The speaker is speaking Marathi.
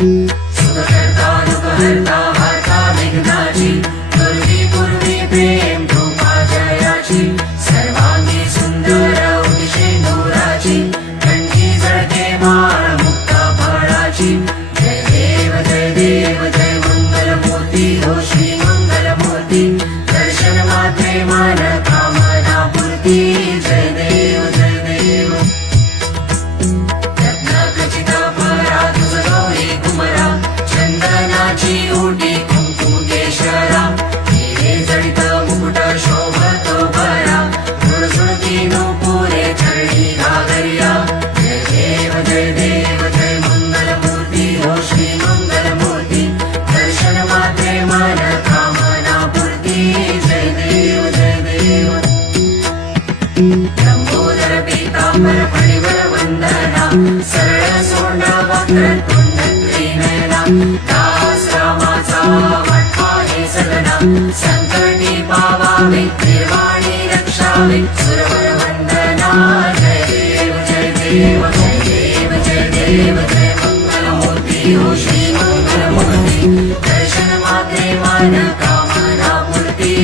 सुखकर्ता दुःखहर्ता हर्ता विघ्नाची पूर्वी पूर्वी प्रेम कृपा जयाची सर्वांगी सुंदर उदिशेंदुराची कंठी जळते माळ मुक्ता फळाची जय देव जय मंगलमूर्ती हो श्री मंगलमूर्ती दर्शन मात्रे मन कामना पूर्ती जय देव रत्नखचित परा तुझ गौरी कुमरा चंदनाची ओटी कुंकुम केशरा हिरे जडित मुकुट शोभतो बरा झुळझुळती नूपुरे चरणी घागरिया जय देव जय मंगलमूर्ती हो श्री मंगलमूर्ती दर्शन मात्रे मन कामना पूर्ती जय देव लंबोदर पीतांबर फणिवर वंदना सरळ सोंड वक्र तुंड त्रिनयना दास रामाचा वाटपा हे सगना संकटी पावावे निर्वाणी रक्षावे सुरवर वंदना जय देव जय मंगलमूर्ती हो श्री मंगलमूर्ती दर्शन मात्रे मन कामना पूर्ती